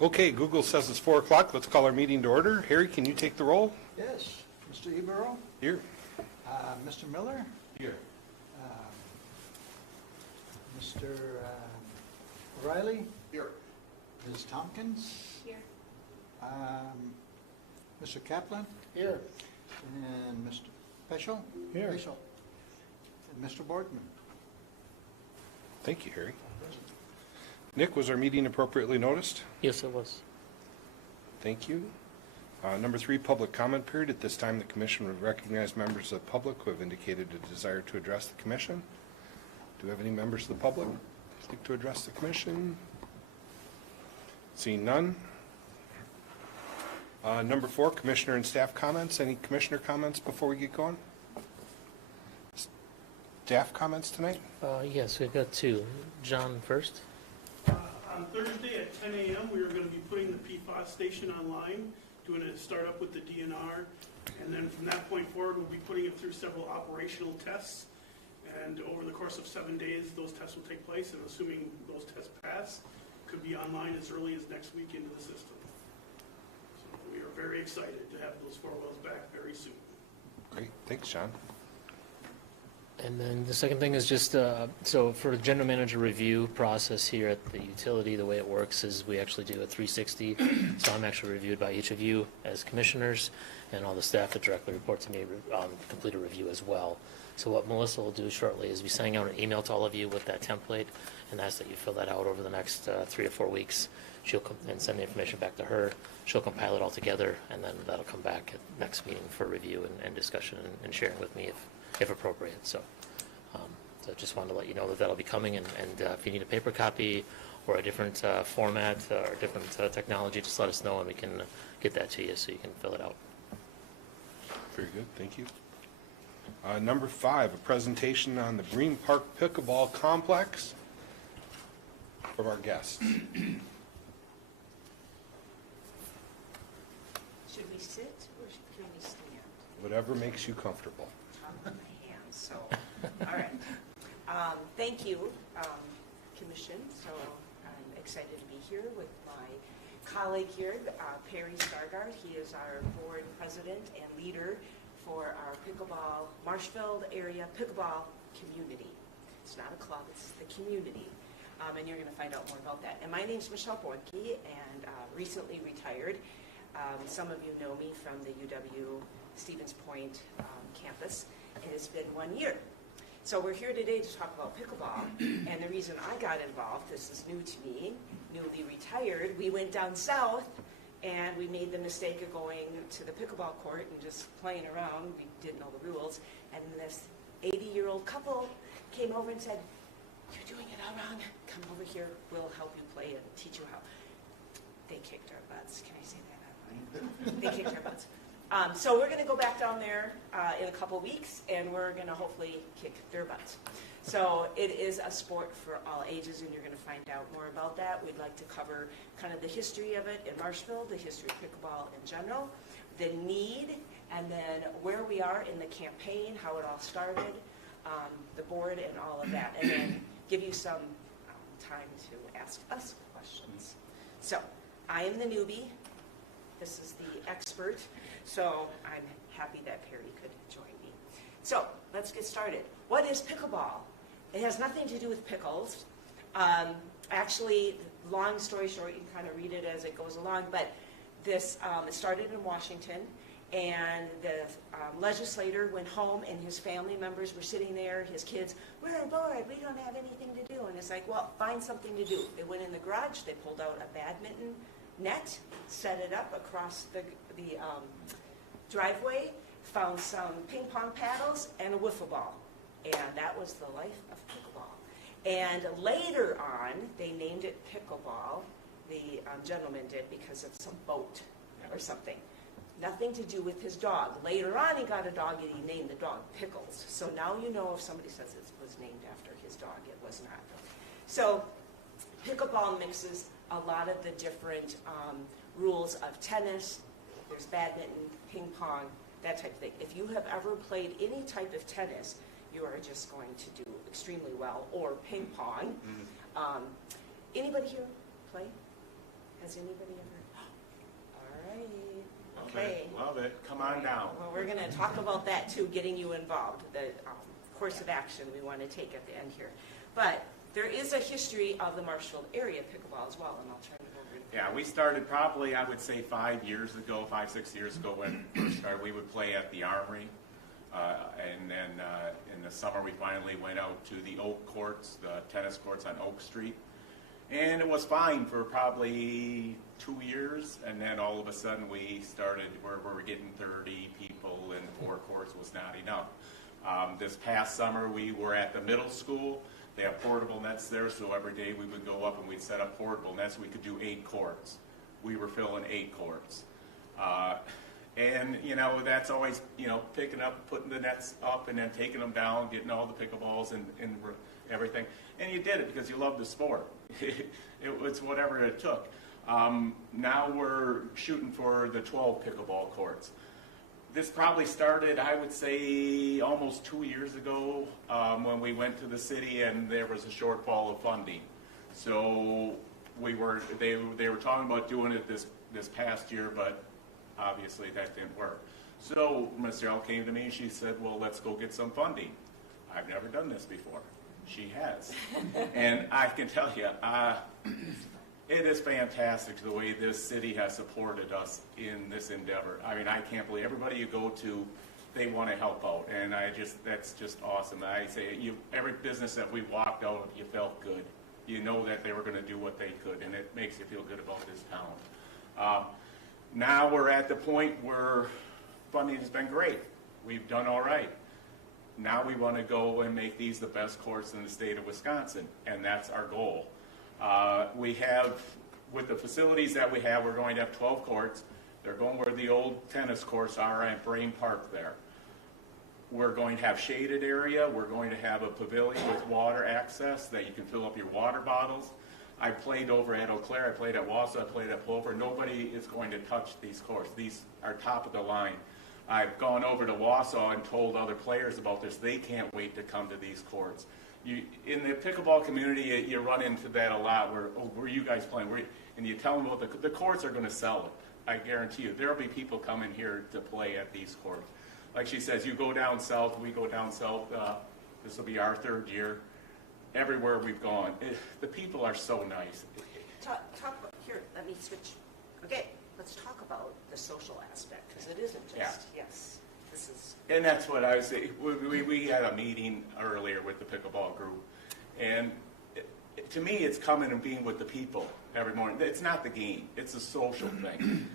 Okay, Google says it's 4 o'clock. Let's call our meeting to order. Harry, can you take the roll? Yes, Mr. Ebero, Here. Mr. Miller, Here. Mr. O'Reilly, Here. Ms. Tompkins, Here. Mr. Kaplan, Here. and Mr. Peschel. Here. Peschel, and Mr. Boardman. Thank you, Harry. Nick, was our meeting appropriately noticed? Yes, it was. Thank you. Number 3, public comment period. At this time, the commission would recognize members of the public who have indicated a desire to address the commission. Do we have any members of the public who'd like to address the commission? Seeing none. Number 4, commissioner and staff comments. Any commissioner comments before we get going? Staff comments tonight? Yes, we've got 2. John first. On Thursday at 10 a.m., we are going to be putting the PFAS station online, doing a startup with the DNR, and then from that point forward, we'll be putting it through several operational tests, and over the course of 7 days, those tests will take place, and assuming those tests pass, could be online as early as next week into the system. So we are very excited to have those 4 wells back very soon. Great, thanks, John. And then the second thing is just, so for the general manager review process here at the utility, the way it works is we actually do a 360. So I'm actually reviewed by each of you as commissioners, and all the staff that directly report to me complete a review as well. So what Melissa will do shortly is be sending out an email to all of you with that template, and ask that you fill that out over the next 3 to 4 weeks. She'll come and send the information back to her. She'll compile it all together, and then that'll come back at next meeting for review and discussion and sharing with me if appropriate. So I just wanted to let you know that that'll be coming, and if you need a paper copy or a different format or different technology, just let us know and we can get that to you so you can fill it out. Very good, thank you. Number 5, a presentation on the Green Park Pickleball Complex from our guests. Should we sit or can we stand? Whatever makes you comfortable. On my hands, so, all right. Thank you, Commission. So I'm excited to be here with my colleague here, Perry Stargard. He is our board president and leader for our pickleball, Marshfield area pickleball community. It's not a club, it's the community. And you're going to find out more about that. And my name's Michelle Bornke, and recently retired. Some of you know me from the UW Stevens Point campus, and it's been 1 year. So we're here today to talk about pickleball, and the reason I got involved, this is new to me, newly retired, we went down south and we made the mistake of going to the pickleball court and just playing around. We didn't know the rules, and this 80-year-old couple came over and said, "You're doing it all wrong. Come over here, we'll help you play and teach you how." They kicked our butts. Can I say that? They kicked our butts. So we're going to go back down there in a couple weeks, and we're going to hopefully kick their butts. So it is a sport for all ages, and you're going to find out more about that. We'd like to cover kind of the history of it in Marshfield, the history of pickleball in general, the need, and then where we are in the campaign, how it all started, the board, and all of that, and then give you some time to ask us questions. So I am the newbie. This is the expert, so I'm happy that Perry could join me. So let's get started. What is pickleball? It has nothing to do with pickles. Actually, long story short, you can kind of read it as it goes along, but this it started in Washington, and the legislator went home, and his family members were sitting there, his kids, "We're bored, we don't have anything to do." And it's like, well, find something to do. They went in the garage, they pulled out a badminton net, set it up across the driveway, found some ping pong paddles and a wiffle ball. And that was the life of pickleball. And later on, they named it pickleball, the gentleman did, because of some boat or something. Nothing to do with his dog. Later on, he got a dog and he named the dog Pickles. So now you know if somebody says it was named after his dog, it was not. So pickleball mixes a lot of the different rules of tennis. There's badminton, ping pong, that type of thing. If you have ever played any type of tennis, you are just going to do extremely well, or ping pong. Anybody here play? Has anybody ever? All right. Okay. Love it. Come on down. Well, we're going to talk about that too, getting you involved, the course of action we want to take at the end here. But there is a history of the Marshfield area pickleball as well, and I'll turn it over to Yeah, we started probably, I would say, 5 years ago, 5, 6 years ago when we first started. We would play at the Armory. And then in the summer, we finally went out to the Oak Courts, the tennis courts on Oak Street. And it was fine for probably 2 years. And then all of a sudden, we started where we were getting 30 people, and 4 courts was not enough. This past summer, we were at the middle school. They have portable nets there, so every day we would go up and we'd set up portable nets. We could do 8 courts. We were filling 8 courts. And, you know, that's always, you know, picking up, putting the nets up and then taking them down, getting all the pickleballs and everything. And you did it because you love the sport. It was whatever it took. Now we're shooting for the 12 pickleball courts. This probably started, I would say, almost 2 years ago when we went to the city and there was a shortfall of funding. So they were talking about doing it this past year, but obviously that didn't work. So Michelle came to me and she said, well, let's go get some funding. I've never done this before. She has. And I can tell you, it is fantastic the way this city has supported us in this endeavor. I mean, I can't believe everybody you go to, they want to help out. And that's just awesome. I say, every business that we walked out of, you felt good. You know that they were going to do what they could, and it makes you feel good about this town. Now we're at the point where funding has been great. We've done all right. Now we want to go and make these the best courts in the state of Wisconsin, and that's our goal. We have, with the facilities that we have, we're going to have 12 courts. They're going where the old tennis courts are at Brain Park there. We're going to have shaded area. We're going to have a pavilion with water access that you can fill up your water bottles. I played over at Eau Claire, I played at Wausau, I played at Plover. Nobody is going to touch these courts. These are top of the line. I've gone over to Wausau and told other players about this. They can't wait to come to these courts. In the pickleball community, you run into that a lot where are you guys playing? And you tell them, well, the courts are going to sell it. I guarantee you. There will be people coming here to play at these courts. Like she says, you go down south, we go down south. This will be our 3rd year. Everywhere we've gone, the people are so nice. talk about, here, let me switch. Okay, let's talk about the social aspect, because it isn't just, yes, this is. And that's what I was saying. We had a meeting earlier with the pickleball group, and to me, it's coming and being with the people every morning. It's not the game; it's a social thing.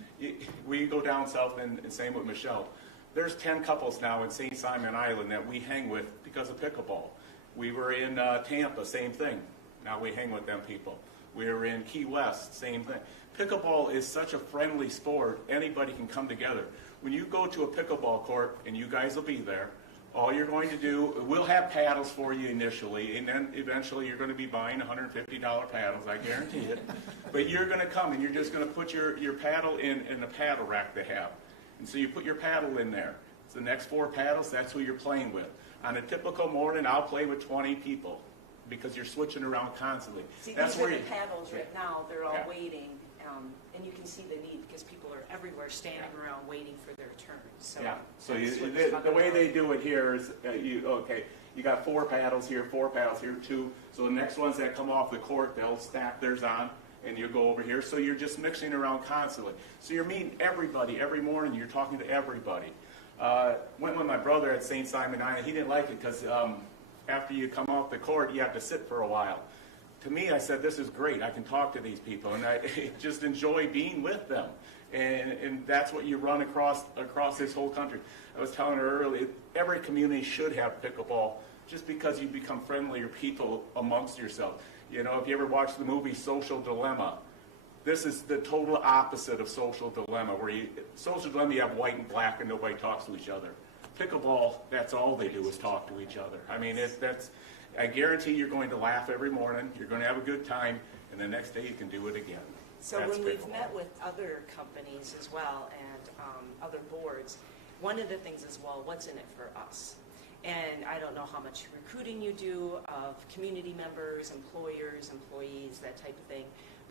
We go down south, and same with Michelle. There's 10 couples now in St. Simon Island that we hang with because of pickleball. We were in Tampa, same thing. Now we hang with them people. We were in Key West, same thing. Pickleball is such a friendly sport. Anybody can come together. When you go to a pickleball court, and you guys will be there, all you're going to do, we'll have paddles for you initially, and then eventually you're going to be buying $150 paddles, I guarantee it. But you're going to come, and you're just going to put your paddle in a paddle rack they have. And so you put your paddle in there. It's the next 4 paddles, that's who you're playing with. On a typical morning, I'll play with 20 people because you're switching around constantly. See, that's these where are the paddles right now. They're all Yeah. waiting, and you can see the need because people are everywhere standing around waiting for their turn. So Yeah. So that's what the way about. they do it here is you got 4 paddles here, 4 paddles here, 2. So the next ones that come off the court, they'll stack theirs on, and you go over here. So you're just mixing around constantly. So you're meeting everybody every morning. You're talking to everybody. Went with my brother at St. Simon Island. He didn't like it because after you come off the court, you have to sit for a while. To me, I said, this is great. I can talk to these people, and I just enjoy being with them. And that's what you run across this whole country. I was telling her earlier, every community should have pickleball just because you become friendlier people amongst yourself. You know, if you ever watch the movie Social Dilemma, this is the total opposite of Social Dilemma, where Social Dilemma, you have white and black and nobody talks to each other. Pickleball, that's all they do is talk to each other. I mean, I guarantee you're going to laugh every morning, you're going to have a good time, and the next day you can do it again. So That's when we've pickleball. met with other companies as well and other boards, one of the things is, well, what's in it for us? And I don't know how much recruiting you do of community members, employers, employees, that type of thing.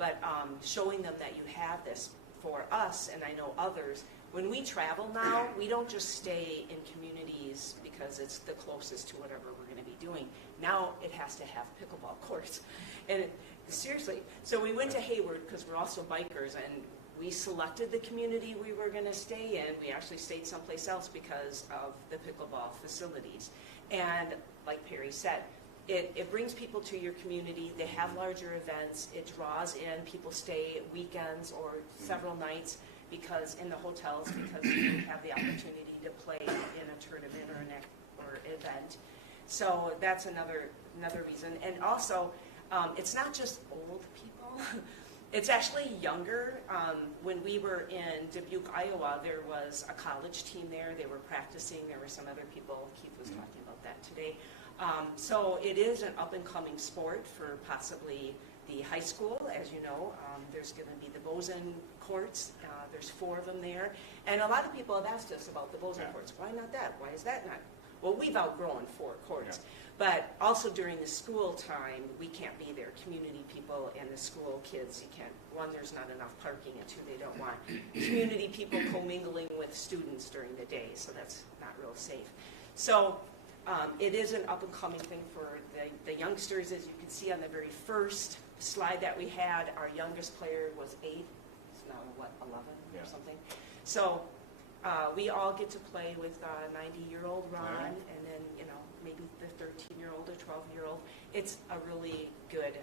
but showing them that you have this for us, and I know others, when we travel now, we don't just stay in communities because it's the closest to whatever we're going to be doing. Now it has to have pickleball courts. And seriously, so we went to Hayward because we're also bikers, and we selected the community we were going to stay in. We actually stayed someplace else because of the pickleball facilities. And like Perry said, it brings people to your community. They have larger events. It draws in. People stay weekends or several nights because in the hotels because you have the opportunity to play in a tournament or event. So that's another reason. And also, it's not just old people. It's actually younger. When we were in Dubuque, Iowa, there was a college team there. They were practicing. There were some other people. Keith was talking about that today. So it is an up-and-coming sport for possibly the high school. As you know, there's going to be the Bozen courts. There's 4 of them there. And a lot of people have asked us about the Bozen courts. Why not that? Why is that not? Well, we've outgrown 4 courts. Yeah. But also during the school time, we can't be there. Community people and the school kids, you can't. One, there's not enough parking, and 2, they don't want community people commingling with students during the day, so that's not real safe. So it is an up-and-coming thing for the youngsters. As you can see on the very first slide that we had, our youngest player was 8. He's now, 11 or something? So we all get to play with 90-year-old Ron, and then, maybe the 13-year-old or 12-year-old. It's a really good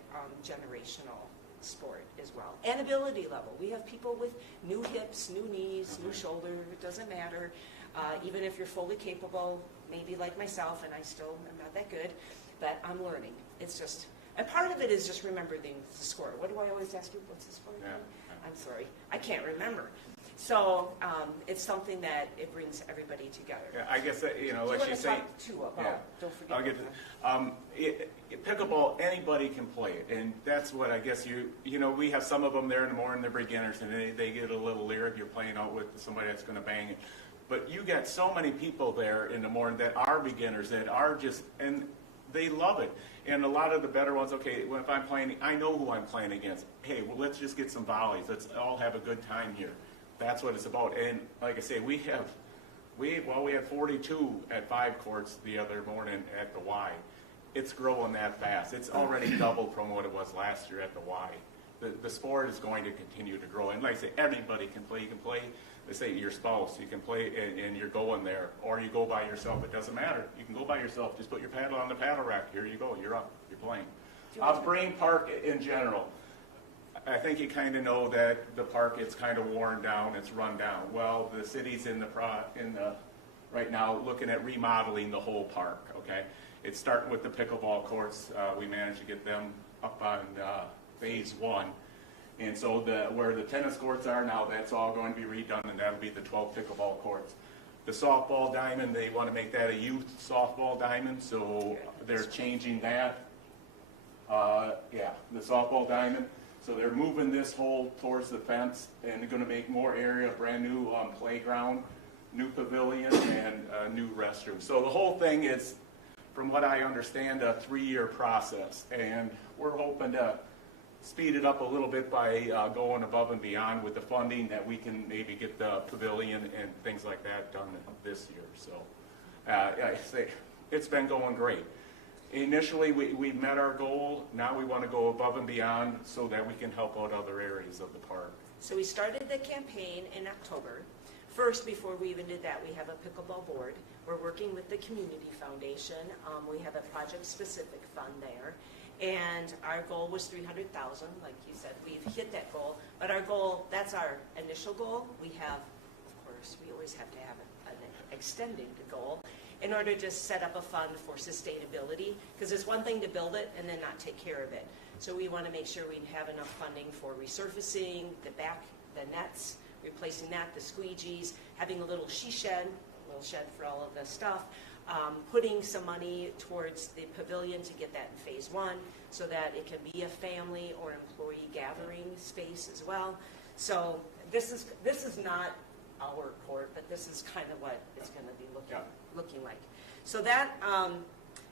generational sport as well. And ability level. We have people with new hips, new knees, new shoulder. It doesn't matter. Even if you're fully capable, maybe like myself, and I still am not that good, but I'm learning. It's just, and part of it is just remembering the score. What do I always ask you? What's the score? Yeah. I'm sorry. I can't remember. So it's something that it brings everybody together. Yeah, I guess that, like you say. Talk too about, Yeah. don't forget. I'll get to pickleball. Anybody can play it, and that's what I guess we have some of them there in the morning. They're beginners, and they get a little leery if you're playing out with somebody that's going to bang it. But you got so many people there in the morning that are beginners that are just, and they love it. And a lot of the better ones, okay, well, if I'm playing, I know who I'm playing against. Hey, well, let's just get some volleys. Let's all have a good time here. That's what it's about. And like I say, we had 42 at 5 courts the other morning at the Y. It's growing that fast. It's already doubled from what it was last year at the Y. The sport is going to continue to grow. And like I say, everybody can play. You can play, let's say your spouse, you can play and you're going there. Or you go by yourself. It doesn't matter. You can go by yourself. Just put your paddle on the paddle rack. Here you go. You're up. You're playing. Brain Park in general. I think you kind of know that the park, it's kind of worn down, it's run down. Well, the city's right now looking at remodeling the whole park, okay? It's starting with the pickleball courts. We managed to get them up on phase 1. And so where the tennis courts are now, that's all going to be redone, and that'll be the 12 pickleball courts. The softball diamond, they want to make that a youth softball diamond, so they're changing that. The softball diamond. So they're moving this hole towards the fence, and they're going to make more area, brand new playground, new pavilion, and new restroom. So the whole thing is, from what I understand, a 3-year process, and we're hoping to speed it up a little bit by going above and beyond with the funding that we can maybe get the pavilion and things like that done this year. So I say it's been going great. Initially, we met our goal. Now we want to go above and beyond so that we can help out other areas of the park. So we started the campaign in October. First, before we even did that, we have a pickleball board. We're working with the Community Foundation. We have a project-specific fund there. And our goal was $300,000. Like you said, we've hit that goal. But our goal, that's our initial goal. We have, of course, we always have to have an extending the goal in order to set up a fund for sustainability, because it's one thing to build it and then not take care of it. So we want to make sure we have enough funding for resurfacing, the nets, replacing that, the squeegees, having a little shed for all of the stuff, putting some money towards the pavilion to get that in phase 1 so that it can be a family or employee gathering space as well. So this is not our court, but this is kind of what it's going to be looking like. So that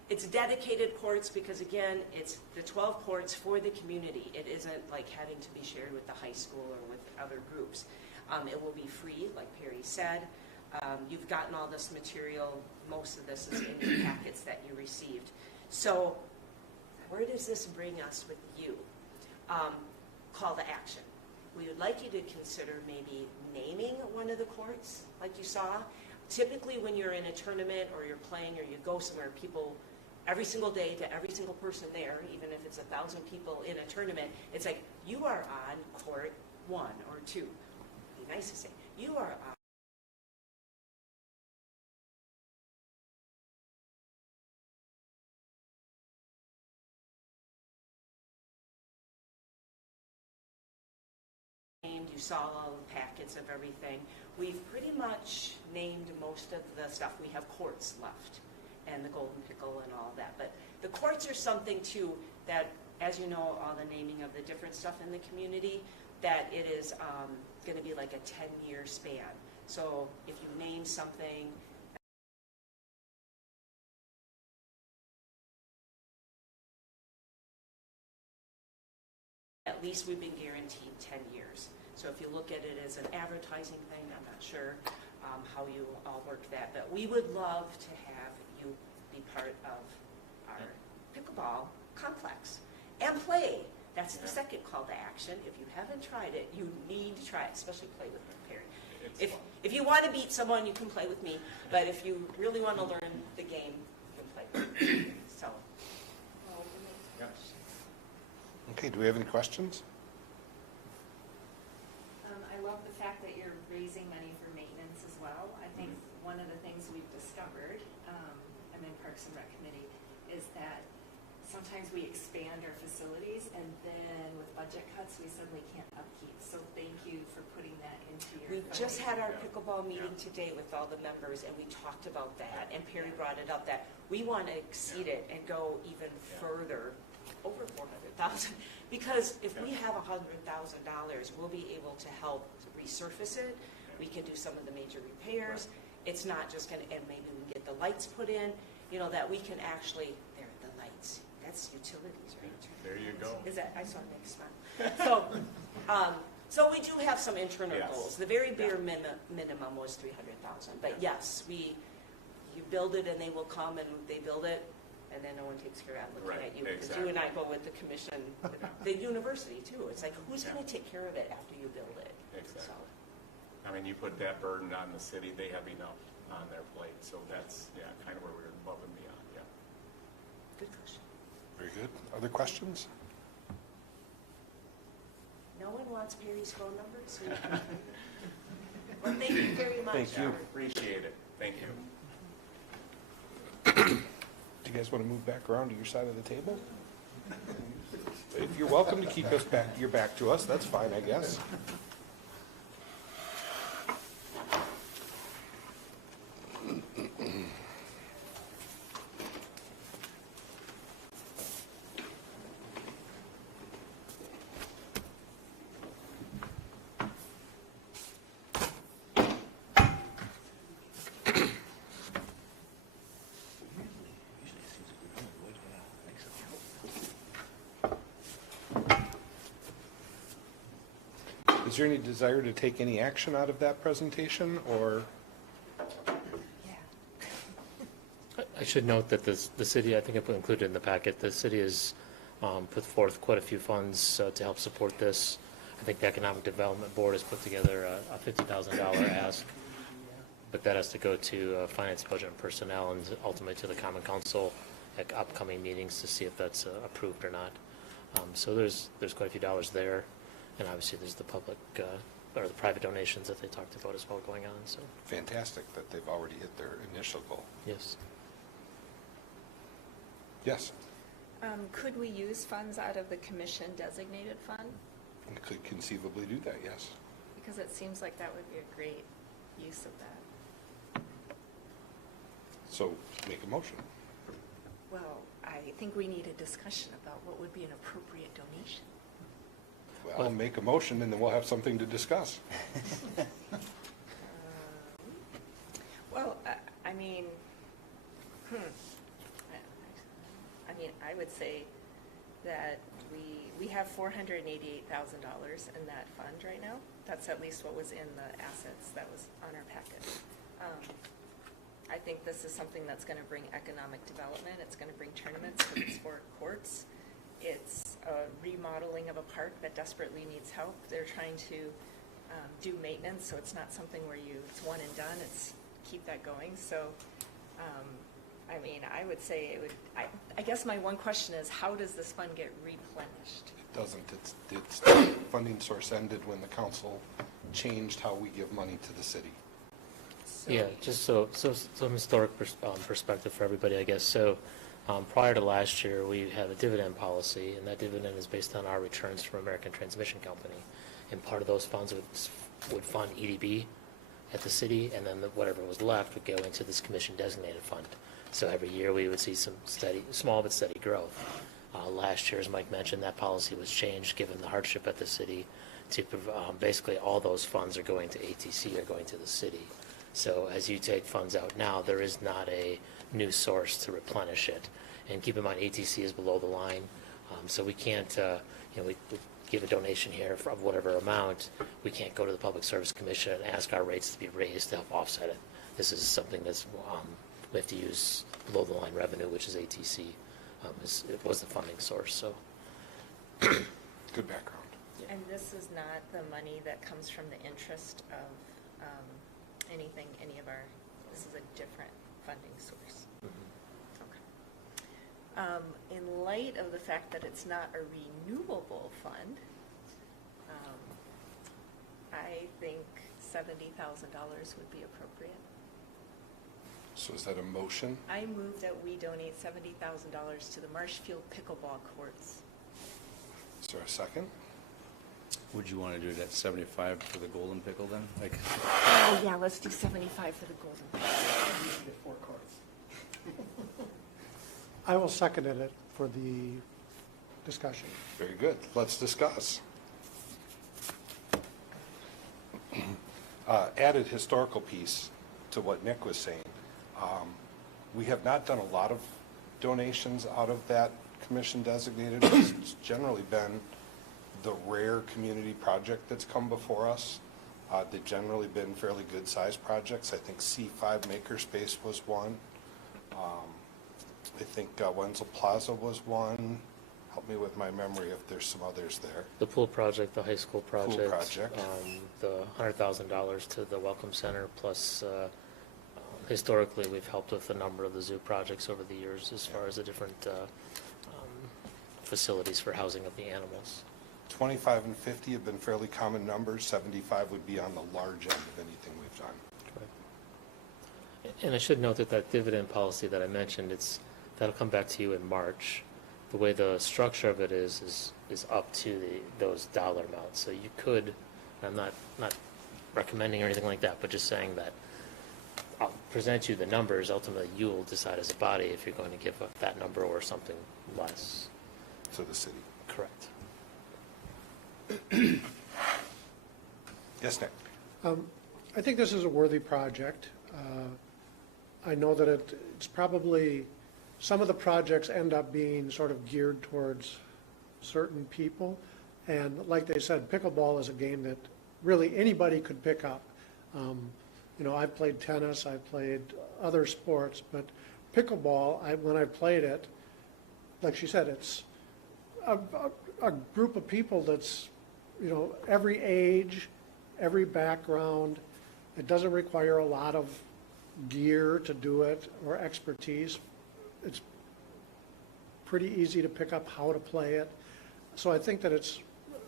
It's dedicated courts because, again, it's the 12 courts for the community. It isn't like having to be shared with the high school or with other groups. It will be free, like Perry said. You've gotten all this material. Most of this is in your packets that you received. So where does this bring us with you? Call to action. We would like you to consider maybe naming one of the courts, like you saw. Typically when you're in a tournament or you're playing or you go somewhere, people, every single day to every single person there, even if it's 1,000 people in a tournament, it's like, you are on court 1 or 2. It'd be nice to say, you are on. You saw all the packets of everything. We've pretty much named most of the stuff. We have courts left and the Golden Pickle and all that. But the courts are something too that, as you know, all the naming of the different stuff in the community, that it is going to be like a 10-year span. So if you name something, at least we've been guaranteed 10 years. So if you look at it as an advertising thing, I'm not sure how you all work that, but we would love to have you be part of our pickleball complex and play. That's the second call to action. If you haven't tried it, you need to try it, especially play with Perry. If you want to beat someone, you can play with me, but if you really want to learn the game, you can play with me. So, Okay, do we have any questions? I love the fact that you're raising money for maintenance as well. I think one of the things we've discovered, I'm in Parks and Rec Committee, is that sometimes we expand our facilities and then with budget cuts, we suddenly can't upkeep. So thank you for putting that into your we just had our pickleball meeting today with all the members, and we talked about that, and Perry brought it up, that we want to exceed it and go even further, over 400,000, because if we have $100,000, we'll be able to help resurface it. We can do some of the major repairs. It's not just going to, and maybe we can get the lights put in, you know, that we can actually, there, the lights, that's utilities, right? There you go. Is that, I saw it make a smile. So we do have some internal goals. The very bare minimum was 300,000, but yes, you build it and they will come and they build it, and then no one takes care of it looking at you. Because you and I go with the commission, the university too. It's like, who's going to take care of it after you build it? Exactly. So, I mean, you put that burden on the city, they have enough on their plate. So that's, kind of where we're above and beyond, good question. Very good. Other questions? No one wants Perry's phone number, so well, thank you very much. Thank you. Appreciate it. Thank you. Do you guys want to move back around to your side of the table? If you're welcome to keep your back to us, that's fine, I guess. Is there any desire to take any action out of that presentation, or? I should note that the city, I think I included in the packet, the city has put forth quite a few funds to help support this. I think the Economic Development Board has put together a $50,000 ask, but that has to go to Finance, Budget, and Personnel, and ultimately to the Common Council at upcoming meetings to see if that's approved or not. So there's quite a few dollars there, and obviously there's the public or the private donations that they talked about as well going on. So Fantastic that they've already hit their initial goal. yes. Yes, Could we use funds out of the commission designated fund? we could conceivably do that, yes. Because it seems like that would be a great use of that. So make a motion. Well, I think we need a discussion about what would be an appropriate donation. Well, make a motion and then we'll have something to discuss. Well, I mean, mean, I would say that we have $488,000 in that fund right now. That's at least what was in the assets that was on our packet. I think this is something that's going to bring economic development. It's going to bring tournaments for these 4 courts. It's a remodeling of a park that desperately needs help. They're trying to do maintenance, so it's not something where it's one and done. It's keep that going. So, I mean, I would say it would. I guess my one question is, how does this fund get replenished? It doesn't. Its funding source ended when the council changed how we give money to the city. So, Yeah, just so some historic perspective for everybody, I guess. So prior to last year, we had a dividend policy, and that dividend is based on our returns from American Transmission Company. And part of those funds would fund EDB at the city, and then whatever was left would go into this commission designated fund. So every year we would see some small but steady growth. Last year, as Mike mentioned, that policy was changed given the hardship at the city to basically all those funds are going to ATC, are going to the city. So as you take funds out now, there is not a new source to replenish it. And keep in mind, ATC is below the line, so we can't, we give a donation here of whatever amount. We can't go to the Public Service Commission and ask our rates to be raised to help offset it. This is something that's, we have to use below the line revenue, which is ATC. It was the funding source, so. Good background. and this is not the money that comes from the interest of any of our, this is a different funding source. Okay. In light of the fact that it's not a renewable fund, I think $70,000 would be appropriate. So is that a motion? I move that we donate $70,000 to the Marshfield pickleball courts. Is there a second? Would you want to do it at 75 for the golden pickle then? Like, Oh, yeah, let's do 75 for the golden. Get 4 cards. I will second it for the discussion. Very good. Let's discuss. Added historical piece to what Nick was saying. We have not done a lot of donations out of that commission designated. It's generally been the rare community project that's come before us. They've generally been fairly good-sized projects. I think C5 Makerspace was one. I think Wenzel Plaza was one. Help me with my memory if there's some others there. The pool project, the high school project. Pool project. The $100,000 to the Welcome Center, plus historically, we've helped with a number of the zoo projects over the years as far as the different facilities for housing of the animals. 25 and 50 have been fairly common numbers. 75 would be on the large end of anything we've done. Correct. And I should note that that dividend policy that I mentioned, that'll come back to you in March. The way the structure of it is up to those dollar amounts. So you could, I'm not recommending or anything like that, but just saying that I'll present you the numbers. Ultimately, you will decide as a body if you're going to give up that number or something less. To the city. Correct. Yes, Nick? I think this is a worthy project. I know that it's probably, some of the projects end up being sort of geared towards certain people. And like they said, pickleball is a game that really anybody could pick up. I've played tennis, I've played other sports, but pickleball, when I played it, like she said, it's a group of people that's, every age, every background. It doesn't require a lot of gear to do it or expertise. It's pretty easy to pick up how to play it. So I think that it's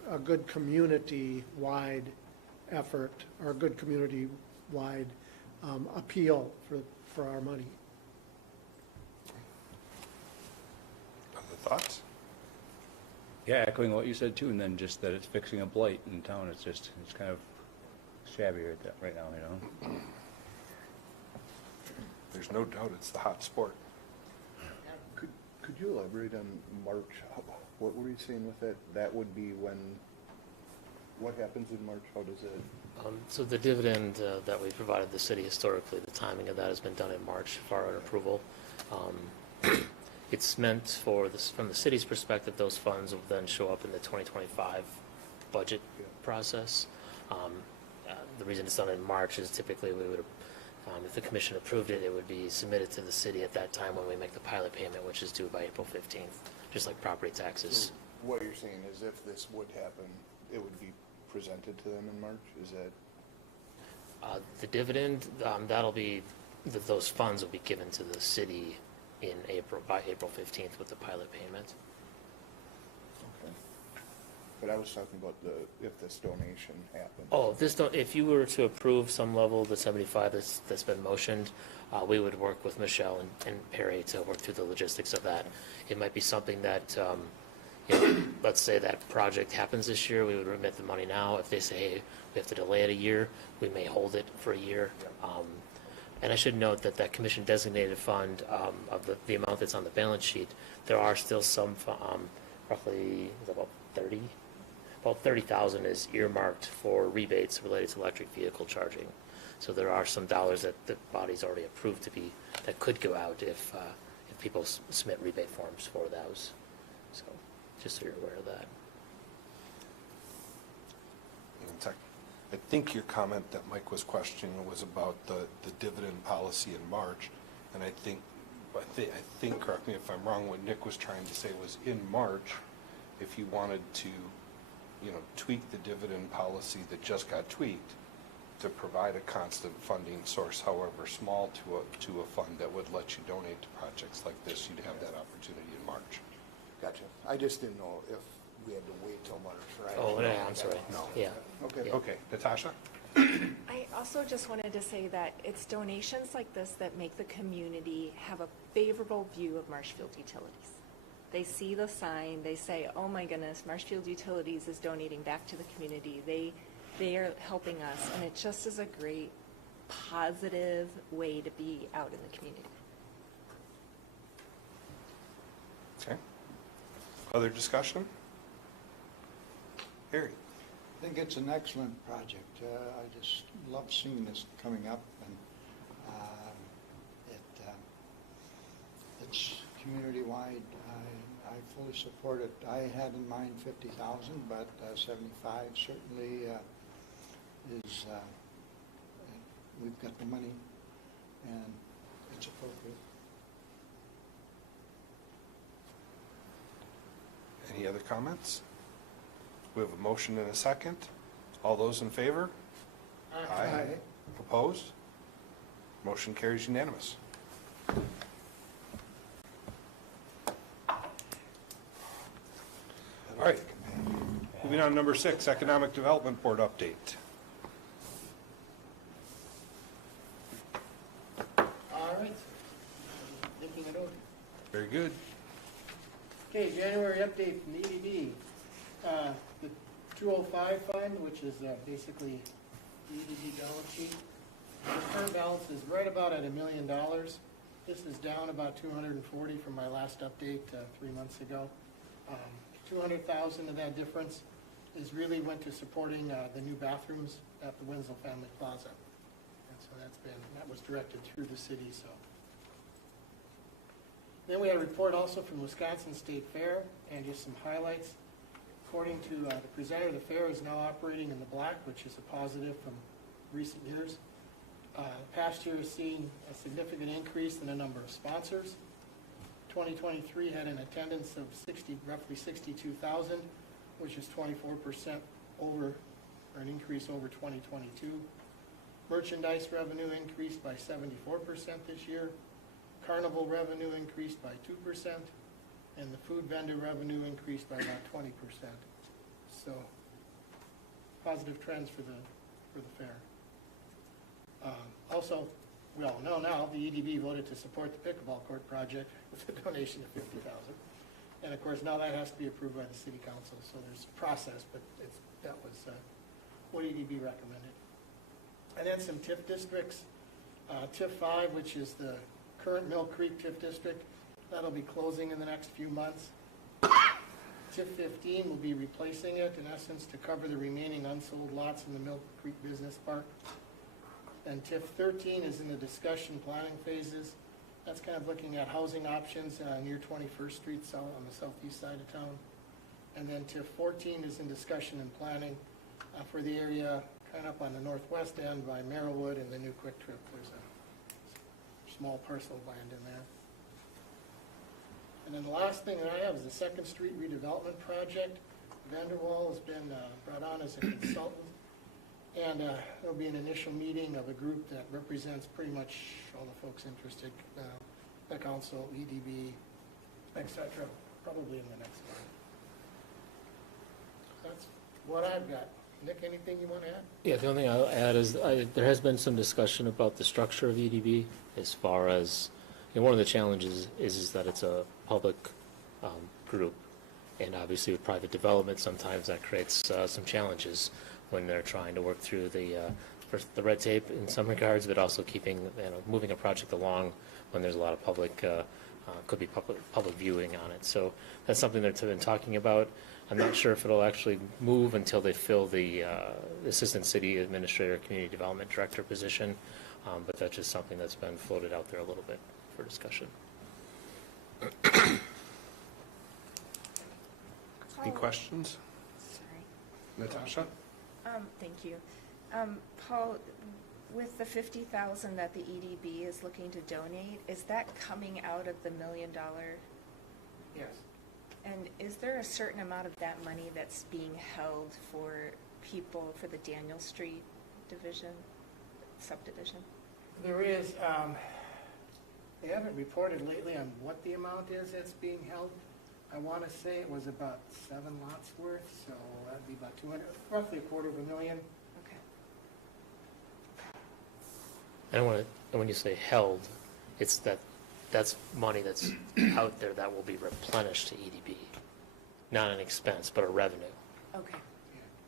a good community-wide effort or a good community-wide appeal for our money. Other thoughts? yeah, echoing what you said too, and then just that it's fixing a blight in town. It's kind of shabby right now, you know? There's no doubt it's the hot sport. Could you elaborate on March? What were you saying with that? That would be when, what happens in March? How does it? So the dividend that we provided the city historically, the timing of that has been done in March for our approval. It's meant for this, from the city's perspective, those funds will then show up in the 2025 budget process. The reason it's done in March is typically we would, if the commission approved it, it would be submitted to the city at that time when we make the pilot payment, which is due by April 15th, just like property taxes. What you're saying is if this would happen, it would be presented to them in March? Is that? The dividend, that'll be, those funds will be given to the city in April, by April 15th with the pilot payment. Okay. But I was talking about if this donation happens. Oh, if you were to approve some level of the 75 that's been motioned, we would work with Michelle and Perry to work through the logistics of that. It might be something that, let's say that project happens this year, we would remit the money now. If they say, hey, we have to delay it a year, we may hold it for a year. And I should note that that commission designated fund of the amount that's on the balance sheet, there are still some, roughly about 30,000 is earmarked for rebates related to electric vehicle charging. So there are some dollars that the body's already approved to be, that could go out if people submit rebate forms for those. So just so you're aware of that. I think your comment that Mike was questioning was about the dividend policy in March, and I think, correct me if I'm wrong, what Nick was trying to say was in March, if you wanted to, tweak the dividend policy that just got tweaked to provide a constant funding source, however small, to a fund that would let you donate to projects like this, you'd have that opportunity in March. Gotcha. I just didn't know if we had to wait till March, right? Oh, yeah, I'm sorry. No. Yeah. Okay. Yeah. Okay, Natasha? I also just wanted to say that it's donations like this that make the community have a favorable view of Marshfield Utilities. They see the sign, they say, oh my goodness, Marshfield Utilities is donating back to the community. They are helping us, and it just is a great, positive way to be out in the community. Okay. Other discussion? Harry? I think it's an excellent project. I just love seeing this coming up, and it's community-wide. I fully support it. I had in mind 50,000, but 75 certainly is. We've got the money, and it's appropriate. Any other comments? We have a motion and a second. All those in favor? Aye. Opposed? Motion carries unanimous. All right. Moving on to number 6, Economic Development Board update. All right. Looking it over. Very good. Okay, January update from the EDB. The 205 fund, which is basically the EDB balance sheet. The current balance is right about at $1 million. This is down about 240 from my last update 3 months ago. 200,000 of that difference is really went to supporting the new bathrooms at the Winslow Family Plaza. And so that was directed through the city, so. Then we had a report also from Wisconsin State Fair, and just some highlights. According to the presenter, the fair is now operating in the black, which is a positive from recent years. The past year has seen a significant increase in the number of sponsors. 2023 had an attendance of roughly 62,000, which is 24% over, or an increase over 2022. Merchandise revenue increased by 74% this year. Carnival revenue increased by 2%, and the food vendor revenue increased by about 20%. So, positive trends for the fair. Also, we all know now, the EDB voted to support the pickleball court project with a donation of $50,000. And of course, now that has to be approved by the city council, so there's a process, but that was what EDB recommended. And then some TIF districts. TIF 5, which is the current Mill Creek TIF district, that'll be closing in the next few months. TIF 15 will be replacing it, in essence, to cover the remaining unsold lots in the Mill Creek Business Park. And TIF 13 is in the discussion planning phases, That's kind of looking at housing options near 21st Street, south on the southeast side of town. And then TIF 14 is in discussion and planning for the area kind of up on the northwest end by Merrillwood and the new Quick Trip. There's a small parcel of land in there. And then the last thing that I have is the Second Street redevelopment project. Vanderwall has been brought on as a consultant. And there'll be an initial meeting of a group that represents pretty much all the folks interested, the council, EDB, et cetera, probably in the next month. That's what I've got. Nick, anything you want to add? Yeah, the only thing I'll add is there has been some discussion about the structure of EDB as far as, one of the challenges is that it's a public group. And obviously with private development, sometimes that creates some challenges when they're trying to work through the red tape in some regards, but also keeping, moving a project along when there's a lot of public, could be public viewing on it. So that's something that they've been talking about. I'm not sure if it'll actually move until they fill the Assistant City Administrator, Community Development Director position, but that's just something that's been floated out there a little bit for discussion. Any questions? Sorry. Natasha? Thank you. Paul, with the $50,000 that the EDB is looking to donate, is that coming out of the $1 million? Yes. And is there a certain amount of that money that's being held for people for the Daniel Street division, subdivision? There is, they haven't reported lately on what the amount is that's being held. I want to say it was about 7 lots worth, so that'd be about 200, roughly $250,000. Okay. And when you say held, it's that's money that's out there that will be replenished to EDB, not an expense, but a revenue. Okay.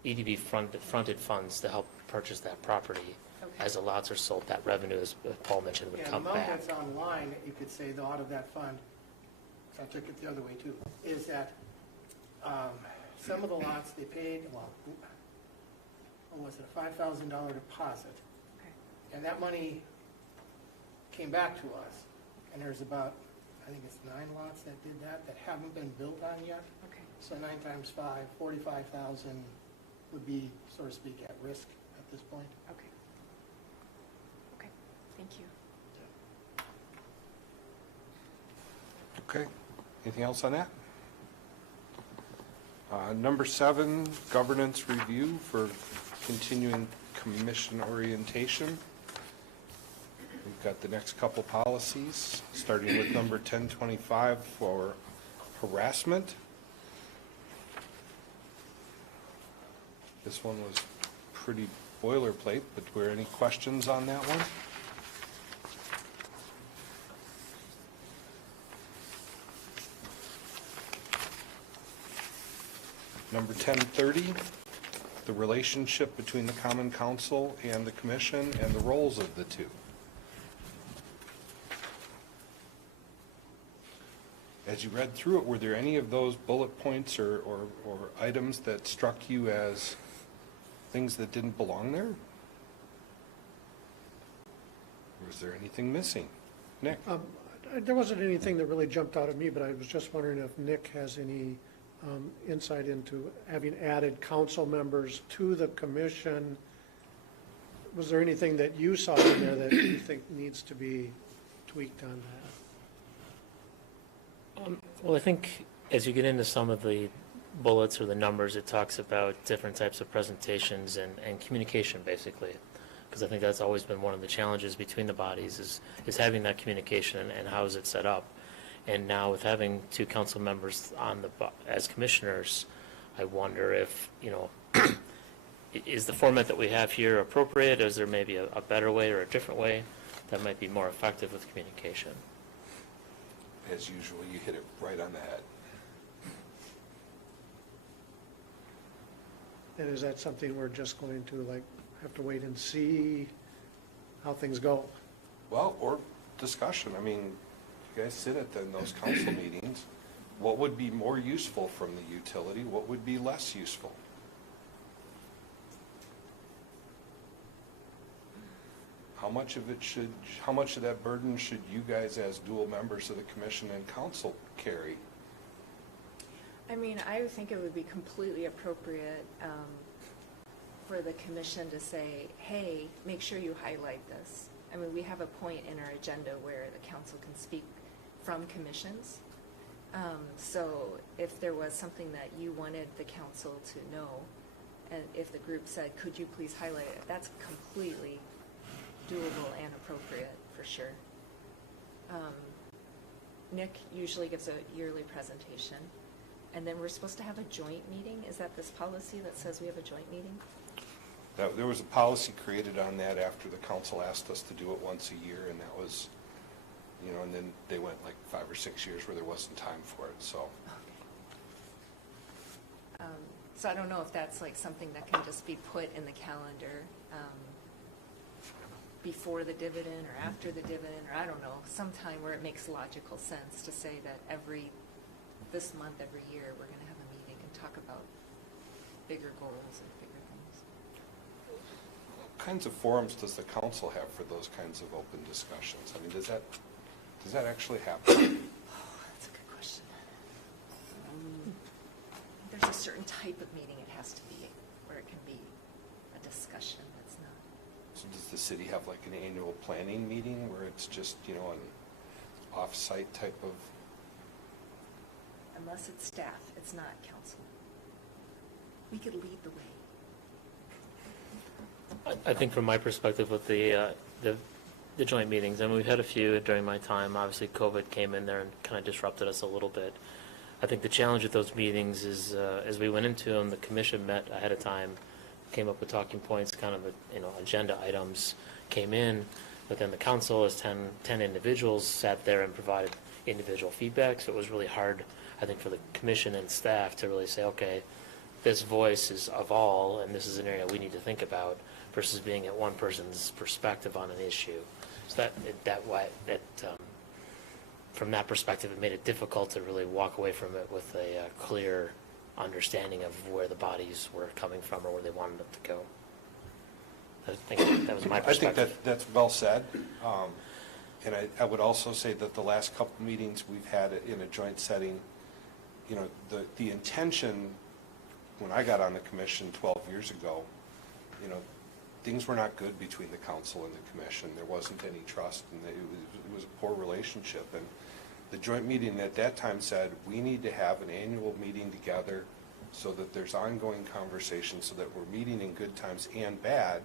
EDB fronted funds to help purchase that property. Okay. As the lots are sold, that revenue, as Paul mentioned, would Yeah, the come amount back. that's online, you could say, though, out of that fund, so I took it the other way too, is that some of the lots they paid, well, what was it, a $5,000 deposit. Okay. And that money came back to us. And there's about, I think it's 9 lots that did that haven't been built on yet. Okay. So 9 times 5, 45,000 would be, so to speak, at risk at this point. Okay. Okay. Thank you. Okay. Anything else on that? Number 7, governance review for continuing commission orientation. We've got the next couple policies, starting with number 1025 for harassment. This one was pretty boilerplate, but were any questions on that one? Number 1030, the relationship between the Common Council and the Commission and the roles of the two. As you read through it, were there any of those bullet points or items that struck you as things that didn't belong there? Or was there anything missing? Nick? There wasn't anything that really jumped out at me, but I was just wondering if Nick has any insight into having added council members to the commission. Was there anything that you saw in there that you think needs to be tweaked on that? Well, I think as you get into some of the bullets or the numbers, it talks about different types of presentations and communication, basically. Because I think that's always been one of the challenges between the bodies is having that communication and how is it set up. And now with having 2 council members on as commissioners, I wonder if, is the format that we have here appropriate? Is there maybe a better way or a different way that might be more effective with communication? As usual, you hit it right on the head. And is that something we're just going to have to wait and see how things go? Well, or discussion. I mean, you guys sit at those council meetings. What would be more useful from the utility? What would be less useful? How much of that burden should you guys as dual members of the commission and council carry? I mean, I would think it would be completely appropriate for the commission to say, hey, make sure you highlight this. I mean, we have a point in our agenda where the council can speak from commissions. So if there was something that you wanted the council to know, and if the group said, could you please highlight it, that's completely doable and appropriate, for sure. Nick usually gives a yearly presentation, and then we're supposed to have a joint meeting. Is that this policy that says we have a joint meeting? There was a policy created on that after the council asked us to do it once a year, and that was, and then they went like 5 or 6 years where there wasn't time for it, so. Okay. So I don't know if that's like something that can just be put in the calendar before the dividend or after the dividend, or I don't know, sometime where it makes logical sense to say that this month, every year, we're going to have a meeting and talk about bigger goals and bigger things. What kinds of forums does the council have for those kinds of open discussions? I mean, does that actually happen? Oh, that's a good question. There's a certain type of meeting it has to be where it can be a discussion that's not. So does the city have like an annual planning meeting where it's just, an off-site type of? Unless it's staff, it's not council. We could lead the way. I think from my perspective with the joint meetings, and we've had a few during my time, obviously COVID came in there and kind of disrupted us a little bit. I think the challenge with those meetings is, as we went into them, the commission met ahead of time, came up with talking points, kind of, agenda items came in, but then the council as 10 individuals sat there and provided individual feedback, so it was really hard, I think, for the commission and staff to really say, okay, this voice is of all, and this is an area we need to think about, versus being at one person's perspective on an issue. So from that perspective, it made it difficult to really walk away from it with a clear understanding of where the bodies were coming from or where they wanted them to go. I think that was my perspective. I think that's well said. And I would also say that the last couple meetings we've had in a joint setting, the intention when I got on the commission 12 years ago, things were not good between the council and the commission. There wasn't any trust, and it was a poor relationship. And the joint meeting at that time said, we need to have an annual meeting together so that there's ongoing conversation, so that we're meeting in good times and bad,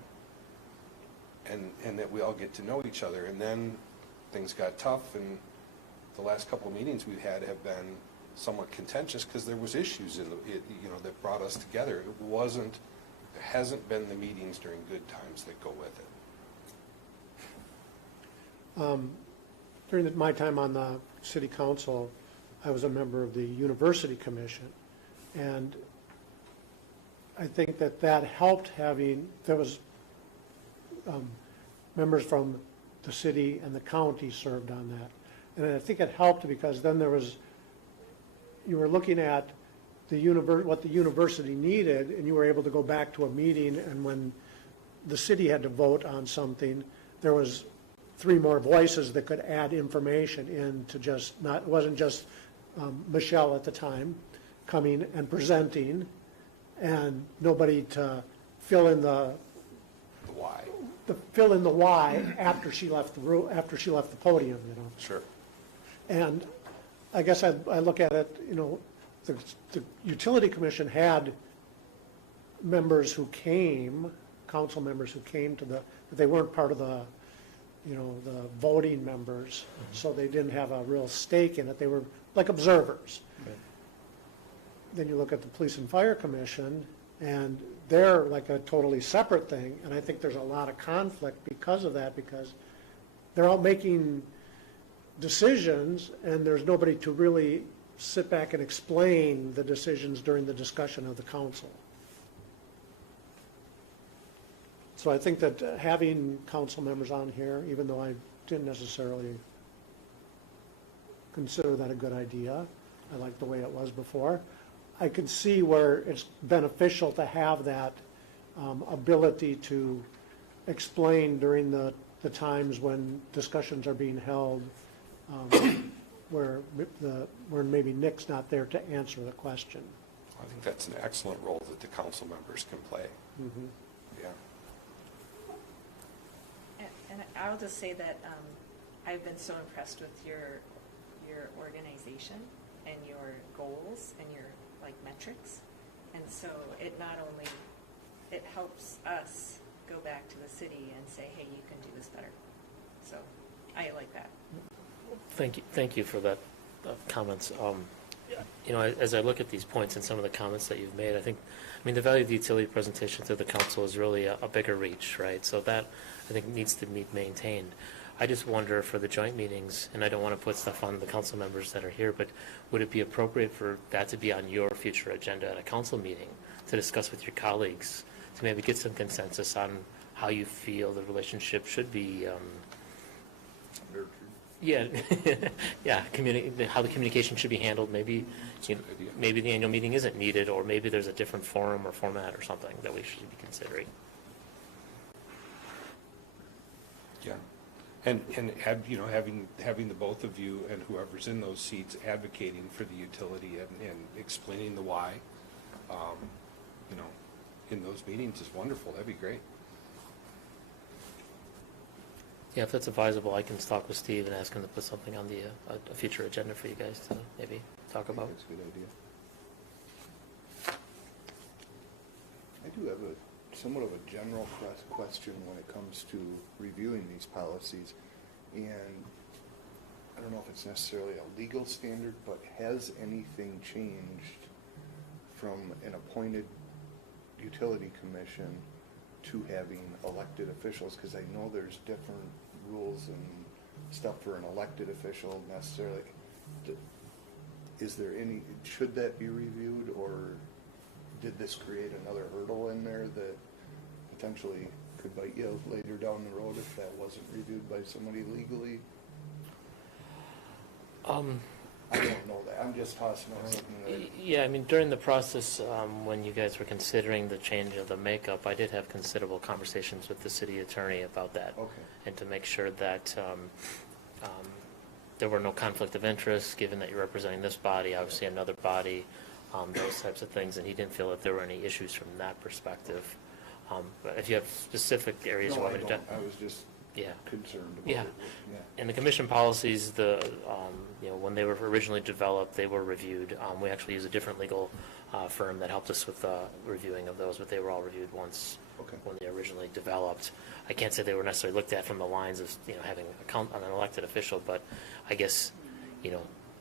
and that we all get to know each other. And then things got tough, and the last couple of meetings we've had have been somewhat contentious because there was issues that brought us together. There hasn't been the meetings during good times that go with it. During my time on the city council, I was a member of the university commission, and I think that helped there was members from the city and the county served on that. And I think it helped because then you were looking at what the university needed, and you were able to go back to a meeting, and when the city had to vote on something, there was 3 more voices that could add information in to it wasn't just Michelle at the time coming and presenting, and nobody to fill in the Why? after she left the podium, Sure. And I guess I look at it, the utility commission had members who came, council members who came but they weren't part of the voting members, so they didn't have a real stake in it. They were like observers. Right. Then you look at the police and fire commission, and they're like a totally separate thing, and I think there's a lot of conflict because of that, because they're all making decisions, and there's nobody to really sit back and explain the decisions during the discussion of the council. So I think that having council members on here, even though I didn't necessarily consider that a good idea, I like the way it was before, I could see where it's beneficial to have that ability to explain during the the times when discussions are being held where maybe Nick's not there to answer the question. I think that's an excellent role that the council members can play. Mhm. Yeah. And I'll just say that I've been so impressed with your organization and your goals and your metrics. And so it not only, it helps us go back to the city and say, hey, you can do this better. So I like that. Thank you for that comments. As I look at these points and some of the comments that you've made, the value of the utility presentation to the council is really a bigger reach, right? So that, I think, needs to be maintained. I just wonder for the joint meetings, and I don't want to put stuff on the council members that are here, but would it be appropriate for that to be on your future agenda at a council meeting to discuss with your colleagues, to maybe get some consensus on how you feel the relationship should be, yeah, yeah, how the communication should be handled. Maybe, maybe the annual meeting isn't needed, or maybe there's a different forum or format or something that we should be considering. Yeah. And having the both of you and whoever's in those seats advocating for the utility and explaining the why, in those meetings is wonderful. That'd be great. Yeah, if that's advisable, I can talk with Steve and ask him to put something on the a future agenda for you guys to maybe talk about. That's a good idea. I do have somewhat of a general question when it comes to reviewing these policies, and I don't know if it's necessarily a legal standard, but has anything changed from an appointed utility commission to having elected officials? Because I know there's different rules and stuff for an elected official necessarily. Is there any, should that be reviewed, or did this create another hurdle in there that potentially could bite you later down the road if that wasn't reviewed by somebody legally? I don't know that. I'm just tossing out something. Yeah, during the process, when you guys were considering the change of the makeup, I did have considerable conversations with the city attorney about that. Okay. And to make sure that there were no conflict of interest, given that you're representing this body, obviously another body, those types of things, and he didn't feel that there were any issues from that perspective. But if you have specific areas you No, want I me don't. to... I was just Yeah. concerned about Yeah. it. Yeah. And the commission policies, when they were originally developed, they were reviewed. We actually used a different legal firm that helped us with reviewing of those, but they were all reviewed once Okay. when they originally developed. I can't say they were necessarily looked at from the lines of having an elected official, but I guess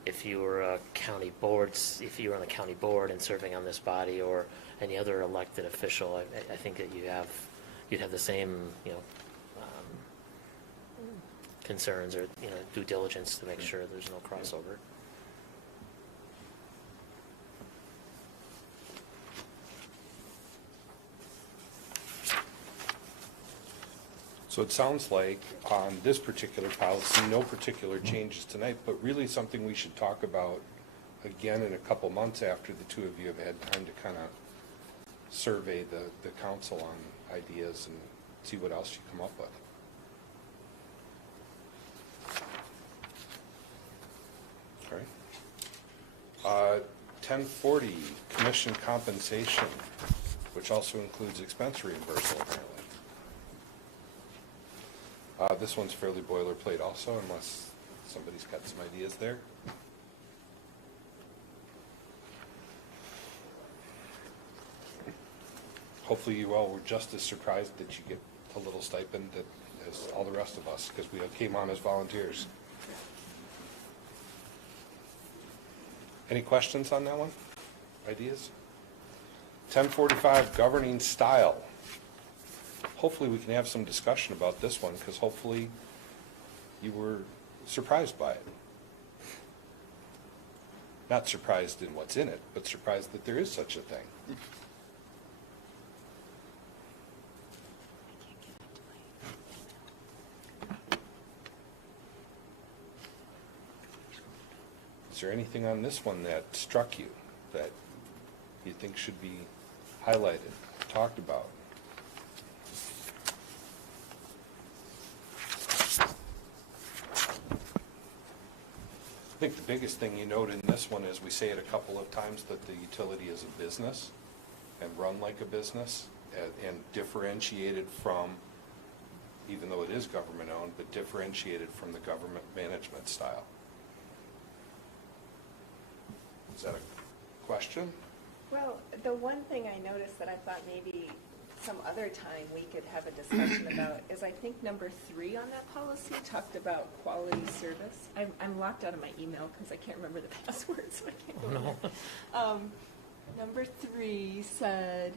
if you were a county board, if you were on the county board and serving on this body or any other elected official, I think that you'd have the same concerns or due diligence to make sure there's no crossover. So it sounds like on this particular policy, no particular changes tonight, but really something we should talk about again in a couple months after the two of you have had time to kind of survey the council on ideas and see what else you come up with. All right. 1040, commission compensation, which also includes expense reimbursement apparently. This one's fairly boilerplate also, unless somebody's got some ideas there. Hopefully you all were just as surprised that you get a little stipend as all the rest of us, because we came on as volunteers. Any questions on that one? Ideas? 1045, governing style. Hopefully we can have some discussion about this one, because hopefully you were surprised by it. Not surprised in what's in it, but surprised that there is such a thing. Is there anything on this one that struck you that you think should be highlighted, talked about? think the biggest thing you note in this one is we say it a couple of times that the utility is a business and run like a business and differentiated from, even though it is government-owned, but differentiated from the government management style. Is that a question? Well, the one thing I noticed that I thought maybe some other time we could have a discussion about is I think number 3 on that policy talked about quality service. I'm locked out of my email because I can't remember the password, so I can't go in there. Number 3 said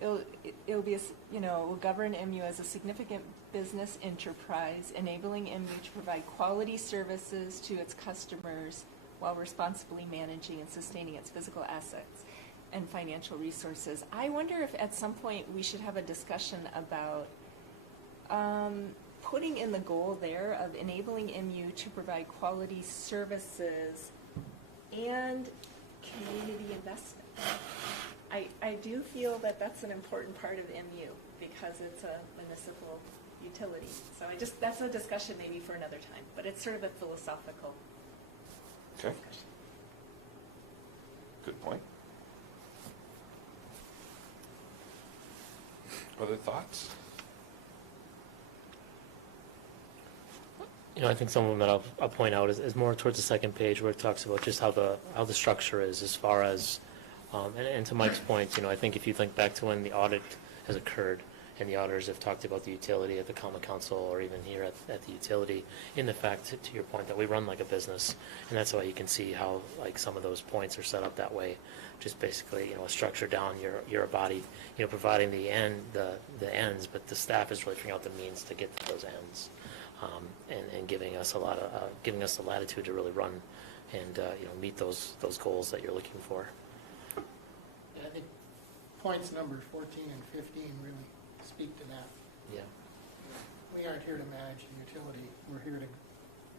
it'll be, will govern MU as a significant business enterprise, enabling MU to provide quality services to its customers while responsibly managing and sustaining its physical assets and financial resources. I wonder if at some point we should have a discussion about putting in the goal there of enabling MU to provide quality services and community investment. I do feel that that's an important part of MU because it's a municipal utility. So that's a discussion maybe for another time, but it's sort of a philosophical Okay. discussion. Good point. Other thoughts? I think some of them that I'll point out is more towards the second page where it talks about just how the structure is as far as, and to Mike's point, I think if you think back to when the audit has occurred and the auditors have talked about the utility at the common council or even here at the utility, in the fact, to your point, that we run like a business, and that's why you can see how like some of those points are set up that way. Just basically, a structure down, you're a body, providing the ends, but the staff is really figuring out the means to get to those ends, and giving us giving us the latitude to really run and meet those goals that you're looking for. I think points number 14 and 15 really speak to that. Yeah. We aren't here to manage the utility. We're here to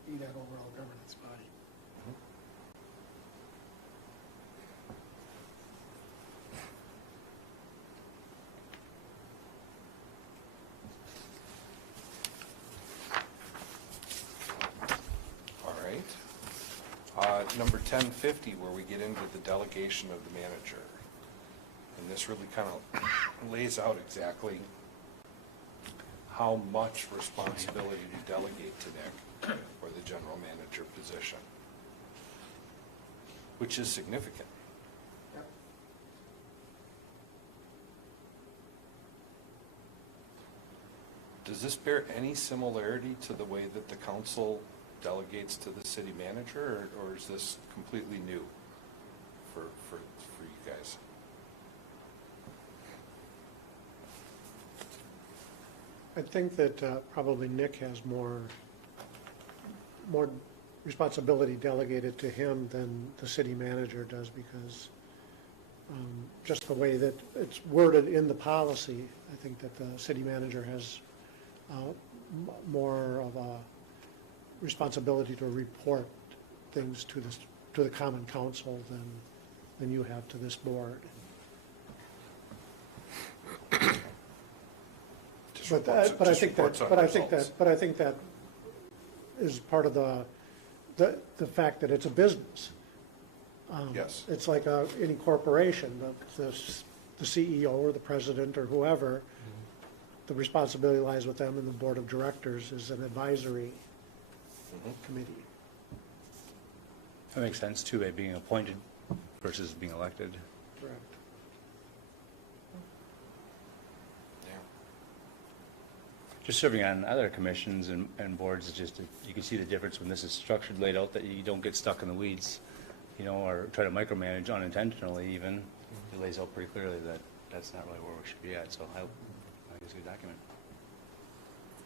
be that overall governance body. All right. Number 1050, where we get into the delegation of the manager. And this really kind of lays out exactly how much responsibility to delegate to Nick for the general manager position, which is significant. Yep. Does this bear any similarity to the way that the council delegates to the city manager, or is this completely new for you guys? I think that probably Nick has more responsibility delegated to him than the city manager does because just the way that it's worded in the policy, I think that the city manager has more of a responsibility to report things to the common council than you have to this board. But I think that is part of the fact that it's a business. Yes. It's like any corporation, the CEO or the president or whoever, the responsibility lies with them, and the board of directors is an advisory committee. That makes sense too, by being appointed versus being elected. Correct. Just serving on other commissions and boards, is just, you can see the difference when this is structured, laid out, that you don't get stuck in the weeds, or try to micromanage unintentionally even. It lays out pretty clearly that that's not really where we should be at, so I think it's a good document.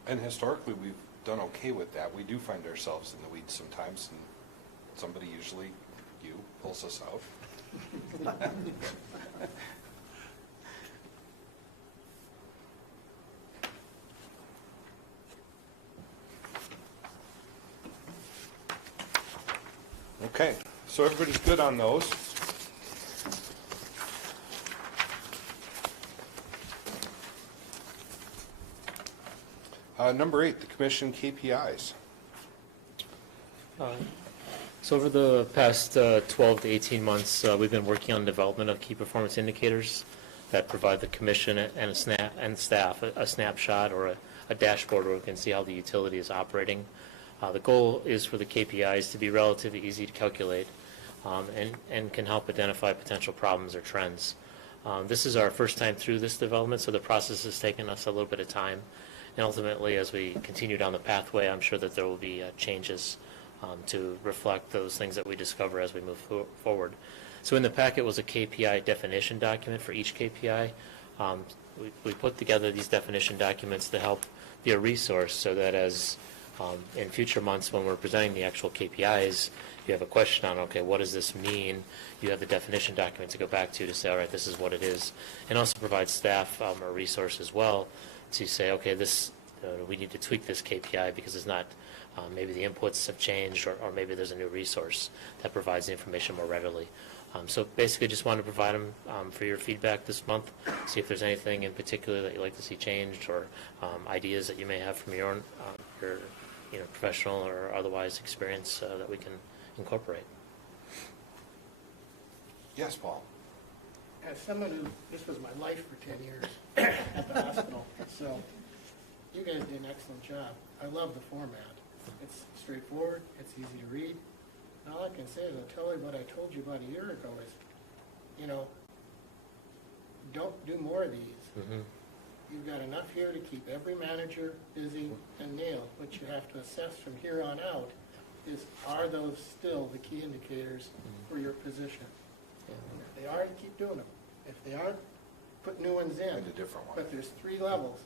And historically, we've done okay with that. We do find ourselves in the weeds sometimes, and somebody, usually you, pulls us out. Okay, so everybody's good on those. Number 8, the commission KPIs. So over the past 12 to 18 months, we've been working on development of key performance indicators that provide the commission and staff a snapshot or a dashboard where we can see how the utility is operating. The goal is for the KPIs to be relatively easy to calculate and can help identify potential problems or trends. This is our first time through this development, so the process has taken us a little bit of time. And ultimately, as we continue down the pathway, I'm sure that there will be changes to reflect those things that we discover as we move forward. So in the packet was a KPI definition document for each KPI. We put together these definition documents to help be a resource so that as in future months when we're presenting the actual KPIs, you have a question on, okay, what does this mean? You have the definition document to go back to say, all right, this is what it is. And also provide staff a resource as well to say, okay, this we need to tweak this KPI because it's not, maybe the inputs have changed or maybe there's a new resource that provides the information more readily. So basically just wanted to provide them for your feedback this month, see if there's anything in particular that you'd like to see changed or ideas that you may have from your own your professional or otherwise experience that we can incorporate. Yes, Paul. As someone who, this was my life for 10 years at the hospital, so you guys did an excellent job. I love the format. It's straightforward, it's easy to read. And all I can say is I'll tell you what I told you about a year ago is, don't do more of these. Mm-hmm. You've got enough here to keep every manager busy and nailed. What you have to assess from here on out is, are those still the key indicators for your position? And if they are, keep doing them. If they aren't, put new ones in. And a different one. But there's 3 levels.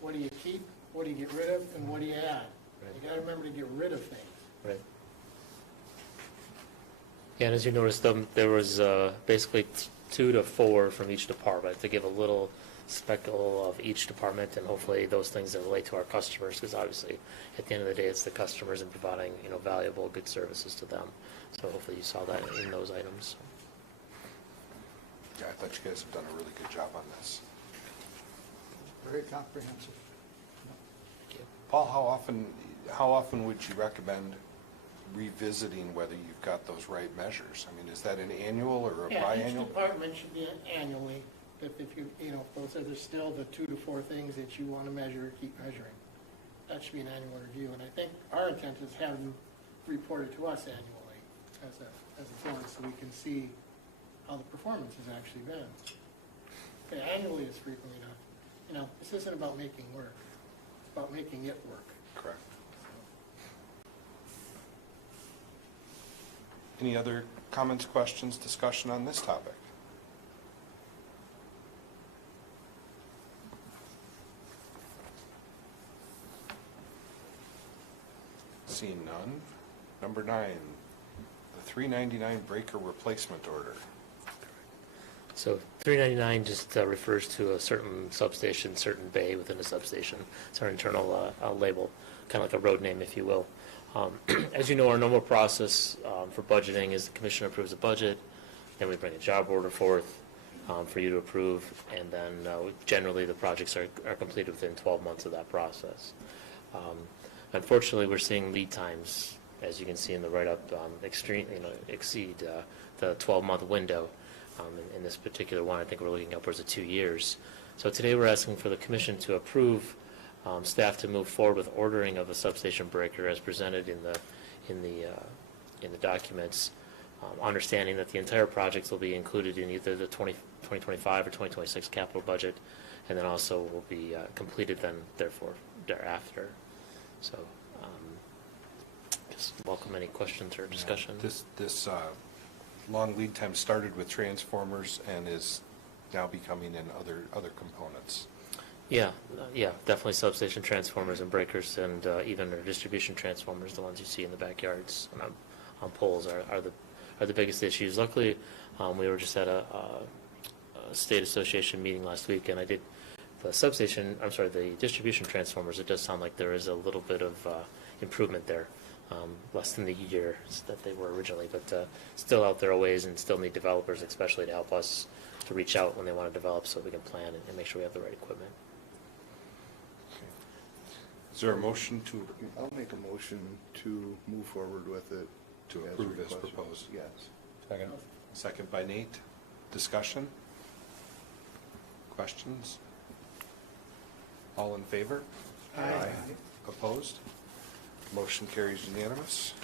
What do you keep, what do you get rid of, and what do you add? Right. You gotta remember to get rid of things. Right. Yeah, and as you noticed, there was basically 2 to 4 from each department to give a little speckle of each department, and hopefully those things that relate to our customers, because obviously at the end of the day it's the customers and providing valuable, good services to them. So hopefully you saw that in those items. Yeah, I thought you guys have done a really good job on this. Very comprehensive. Paul, how often would you recommend revisiting whether you've got those right measures? I mean, is that an annual or a Yeah, each biannual? department should be annually, if you, if those are still the 2 to 4 things that you want to measure, keep measuring. That should be an annual review, and I think our intent is have them reported to us annually as a board, so we can see how the performance has actually been. Okay, annually is frequently enough. This isn't about making work, it's about making it work. Correct. Any other comments, questions, discussion on this topic? Seeing none. Number 9, the 399 breaker replacement order. So 399 just refers to a certain substation, certain bay within a substation. It's our internal label, kind of like a road name, if you will. As you know, our normal process for budgeting is the commission approves a budget, then we bring a job order forth for you to approve, and then generally the projects are completed within 12 months of that process. Unfortunately, we're seeing lead times, as you can see in the write-up, exceed the 12-month window. In this particular one, I think we're looking upwards of 2 years. So today we're asking for the commission to approve staff to move forward with ordering of a substation breaker as presented in the documents, understanding that the entire project will be included in either the 2025 or 2026 capital budget, and then also will be completed then thereafter. So just welcome any questions or discussion. This long lead time started with transformers and is now becoming in other components. Yeah, definitely substation transformers and breakers, and even our distribution transformers, the ones you see in the backyards and on poles, are the biggest issues. Luckily, we were just at a state association meeting last week, and I did the distribution transformers. It does sound like there is a little bit of improvement there, less than the year that they were originally, but still out there a ways, and still need developers, especially to help us to reach out when they want to develop, so we can plan and make sure we have the right equipment. Is there a motion to? I'll make a motion to move forward with it To approve as requested. proposed. Yes. Second. Second by Nate. Discussion? Questions? All in favor? Aye. Opposed? Motion carries unanimous.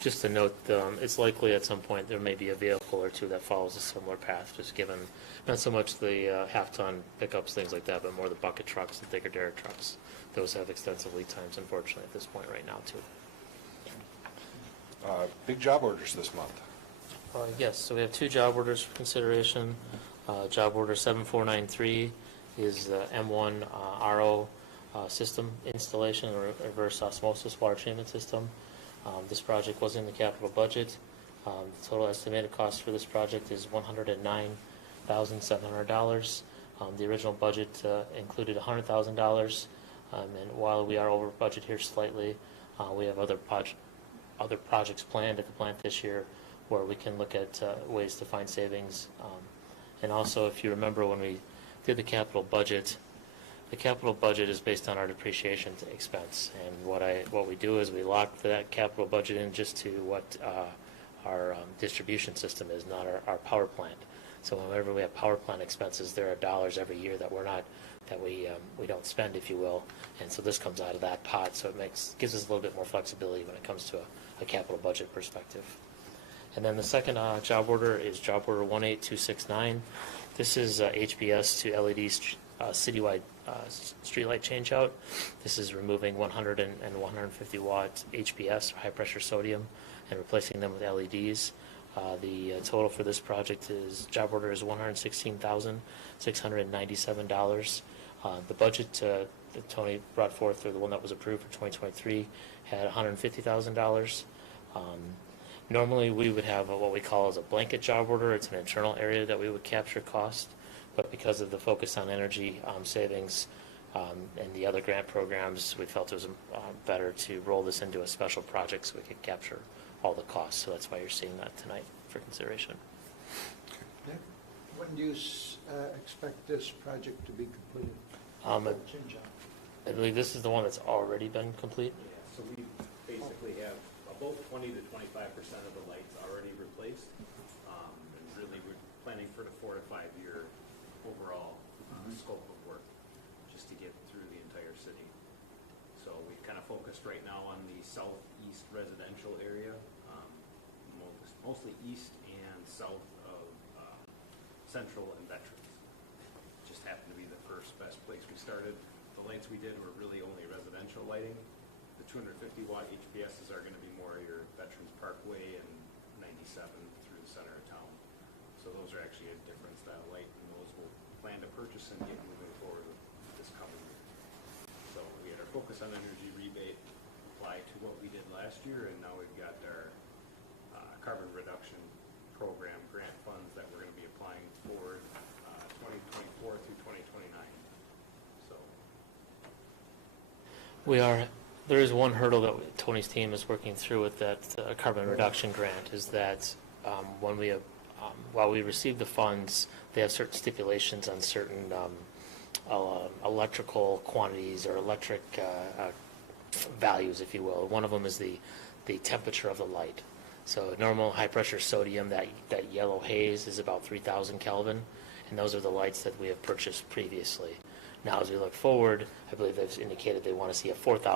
Just to note, it's likely at some point there may be a vehicle or two that follows a similar path, just given, not so much the half-ton pickups, things like that, but more the bucket trucks, the digger derrick trucks. Those have extensive lead times, unfortunately, at this point right now, too. Big job orders this month. Yes, so we have two job orders for consideration. Job order 7493 is the M1 RO system installation, or reverse osmosis water treatment system. This project was in the capital budget. The total estimated cost for this project is $109,700. The original budget included $100,000, and while we are over budget here slightly, we have other projects planned at the plant this year where we can look at ways to find savings. And also, if you remember when we did the capital budget is based on our depreciation expense. And what we do is we lock that capital budget in just to what our distribution system is, not our power plant. So whenever we have power plant expenses, there are dollars every year that we don't spend, if you will. And so this comes out of that pot, so gives us a little bit more flexibility when it comes to a capital budget perspective. And then the second job order is job order 18269. This is HBS to LED citywide streetlight changeout. This is removing 100 and 150 watt HBS, or high pressure sodium, and replacing them with LEDs. The total for this project job order is $116,697. The budget that Tony brought forth, or the one that was approved for 2023, had $150,000. Normally, we would have what we call as a blanket job order. It's an internal area that we would capture cost, but because of the focus on energy savings and the other grant programs, we felt it was better to roll this into a special project so we could capture all the costs. So that's why you're seeing that tonight for consideration. When do you expect this project to be completed? I believe this is the one that's already been complete. Yeah, so we basically have about 20 to 25% of the lights already replaced. And really, we're planning for the 4 to 5 year overall scope of work, just to get through the entire city. So we've kind of focused right now on the southeast residential area, mostly east and south of Central and Veterans. Just happened to be the first best place we started. The lights we did were really only residential lighting. The 250 watt HPSs are going to be more your Veterans Parkway and 97 through the center of town. So those are actually a different style light, and those we'll plan to purchase and get moving forward with this coming year. So we had our focus on energy rebate apply to what we did last year, and now we've got our carbon reduction program grant funds that we're going to be applying for 2024 through 2029. So there is one hurdle that Tony's team is working through with that carbon reduction grant, is that while we receive the funds, they have certain stipulations on certain electrical quantities or electric values, if you will. One of them is the temperature of the light. So normal high pressure sodium, that yellow haze, is about 3,000 Kelvin, and those are the lights that we have purchased previously. Now, as we look forward, I believe they've indicated they want to see a 4,000